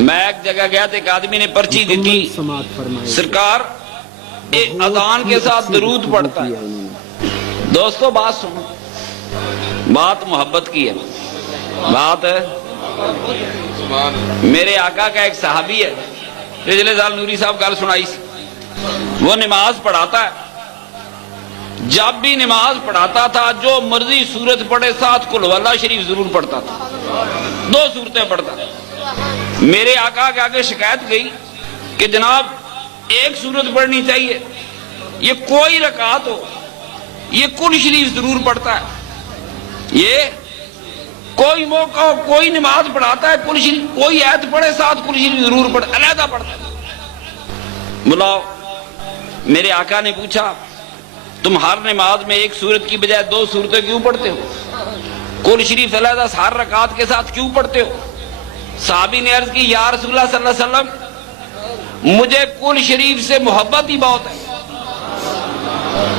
میں ایک جگہ گیا تھا، ایک آدمی نے پرچی دی تھی، سرکار اذان کے ساتھ درود پڑھتا ہے۔ دوستو بات سنو، بات محبت کی ہے، بات ہے میرے آقا کا ایک صحابی ہے، پچھلے سال نوری صاحب گل سنائی سی، وہ نماز پڑھاتا ہے، جب بھی نماز پڑھاتا تھا جو مرضی سورت پڑھے ساتھ قل ہو اللہ شریف ضرور پڑھتا تھا، 2 سورتیں پڑھتا تھا۔ میرے آقا کے آگے شکایت گئی کہ جناب ایک سورت پڑھنی چاہیے، یہ کوئی رکعت ہو یہ قل شریف ضرور پڑھتا ہے، یہ کوئی موقع ہو کوئی نماز پڑھاتا ہے قل شریف، کوئی آیت پڑھے ساتھ قل شریف ضرور پڑھتا، علیحدہ پڑھتا ہے۔ بلاؤ، میرے آقا نے پوچھا تم ہر نماز میں ایک سورت کی بجائے 2 سورتیں کیوں پڑھتے ہو؟ قل شریف علیحدہ ہر رکعت کے ساتھ کیوں پڑھتے ہو؟ صحابی نے عرض کی یا رسول اللہ صلی اللہ علیہ وسلم مجھے قل شریف سے محبت ہی بہت ہے،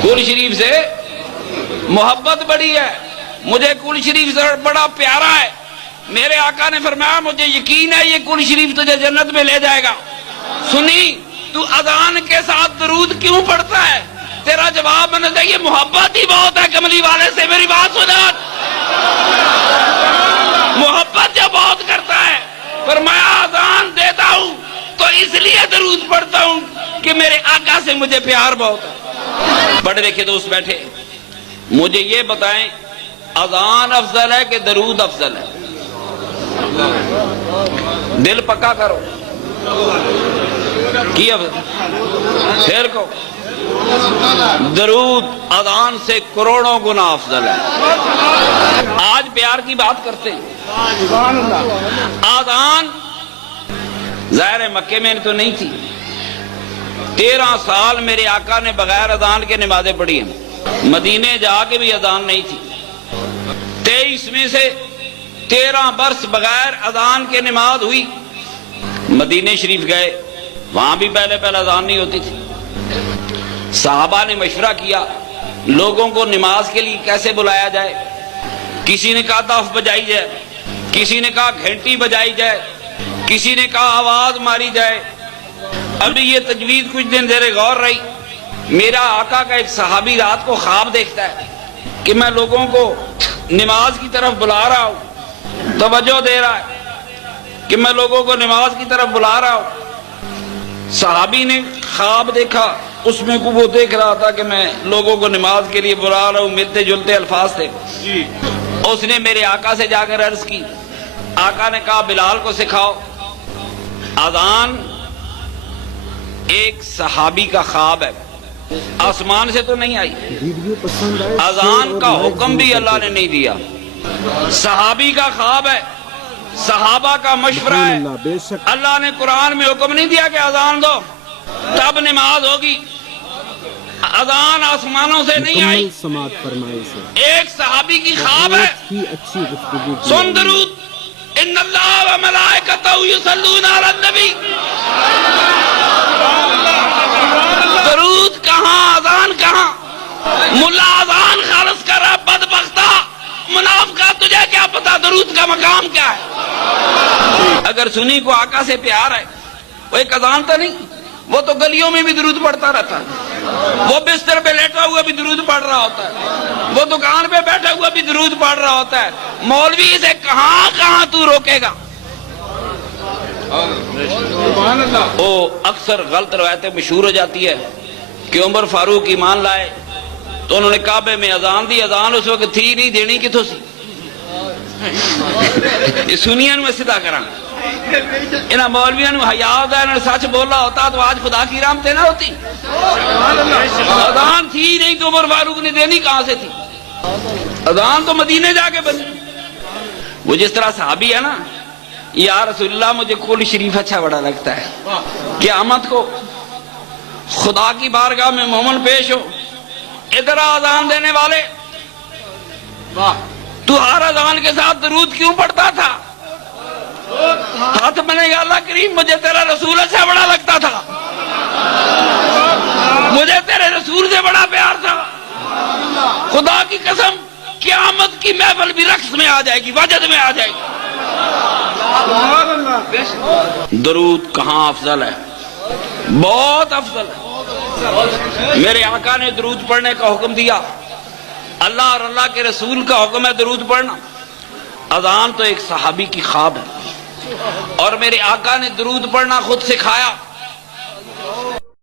قل شریف سے محبت بڑی ہے، مجھے قل شریف سے بڑا پیارا ہے۔ میرے آقا نے فرمایا مجھے یقین ہے یہ قل شریف تجھے جنت میں لے جائے گا۔ سنی تو اذان کے ساتھ درود کیوں پڑھتا ہے؟ تیرا جواب میں نے یہ محبت ہی بہت ہے کملی والے سے۔ میری بات سنا، محبت جو بہت کرتا ہے، فرمایا اذان دیتا ہوں تو اس لیے درود پڑھتا ہوں کہ میرے آقا سے مجھے پیار بہت ہے۔ بڑے دیکھے دوست بیٹھے، مجھے یہ بتائیں اذان افضل ہے کہ درود افضل ہے؟ دل پکا کرو کی افضل؟ پھر کو درود اذان سے کروڑوں گنا افضل ہے۔ آج پیار کی بات کرتے ہیں، اذان ظاہر مکے میں تو نہیں تھی، 13 سال میرے آقا نے بغیر اذان کے نمازیں پڑھی ہیں، مدینے جا کے بھی اذان نہیں تھی، 23 میں سے 13 برس بغیر اذان کے نماز ہوئی۔ مدینے شریف گئے، وہاں بھی پہلے اذان نہیں ہوتی تھی۔ صحابہ نے مشورہ کیا لوگوں کو نماز کے لیے کیسے بلایا جائے، کسی نے کہا دف بجائی جائے، کسی نے کہا گھنٹی بجائی جائے، کسی نے کہا آواز ماری جائے۔ ابھی یہ تجویز کچھ دن زیر غور رہی، میرا آقا کا ایک صحابی رات کو خواب دیکھتا ہے کہ میں لوگوں کو نماز کی طرف بلا رہا ہوں، توجہ دے رہا ہے کہ میں لوگوں کو نماز کی طرف بلا رہا ہوں۔ صحابی نے خواب دیکھا، اس میں وہ دیکھ رہا تھا کہ میں لوگوں کو نماز کے لیے بلا رہا ہوں، ملتے جلتے الفاظ تھے۔ اس نے میرے آقا سے جا کر عرض کی، آقا نے کہا بلال کو سکھاؤ۔ اذان ایک صحابی کا خواب ہے، آسمان سے تو نہیں آئی، اذان کا حکم بھی اللہ نے نہیں دیا، صحابی کا خواب ہے، صحابہ کا مشورہ ہے۔ اللہ نے قرآن میں حکم نہیں دیا کہ اذان دو تب نماز ہوگی، اذان آسمانوں سے نہیں آئی، ایک صحابی کی خواب ہے۔ سن درود، ان اللہ و ملائکتہ یصلون علی النبی، درود کہاں اذان کہاں؟ ملا اذان خالص کر رہا، بدبختہ منافقہ، تجھے کیا پتا درود کا مقام کیا ہے؟ اگر سنی کو آقا سے پیار ہے، وہ ایک اذان تو نہیں، وہ تو گلیوں میں بھی درود پڑھتا رہتا ہے، وہ بستر پہ لیٹا ہوا بھی درود پڑھ رہا ہوتا ہے، وہ دکان پہ بیٹھا ہوا بھی درود پڑھ رہا ہوتا ہے۔ مولوی سے کہاں کہاں تو روکے گا؟ وہ اکثر غلط روایتیں مشہور ہو جاتی ہے کہ عمر فاروق ایمان لائے تو انہوں نے کعبے میں اذان دی، اذان اس وقت تھی نہیں، دینی کتوں سی؟ یہ سنیا میں سیدھا کراں، انہاں مولویاں نو حیا ہوتا ہے، انہوں نے سچ بولا ہوتا تو آج خدا کی رحمتیں نہ ہوتی۔ اذان تھی نہیں تو عمر فاروق نے دینی کہاں سے تھی؟ اذان تو مدینے جا کے بنی۔ وہ جس طرح صحابی ہے نا، یا رسول اللہ مجھے قل شریف اچھا بڑا لگتا ہے، قیامت کو خدا کی بارگاہ میں مومن پیش ہو، ادھر اذان دینے والے تو ہر اذان کے ساتھ درود کیوں پڑھتا تھا؟ ہاتھ بنے گا اللہ کریم مجھے تیرا رسول اچھا بڑا لگتا تھا، مجھے تیرے رسول سے بڑا پیار تھا۔ خدا کی قسم قیامت کی محفل بھی رقص میں آ جائے گی، وجد میں آ جائے گی۔ درود کہاں افضل ہے؟ بہت افضل ہے۔ میرے آقا نے درود پڑھنے کا حکم دیا، اللہ اور اللہ کے رسول کا حکم ہے درود پڑھنا۔ اذان تو ایک صحابی کی خواب ہے، اور میرے آقا نے درود پڑھنا خود سکھایا۔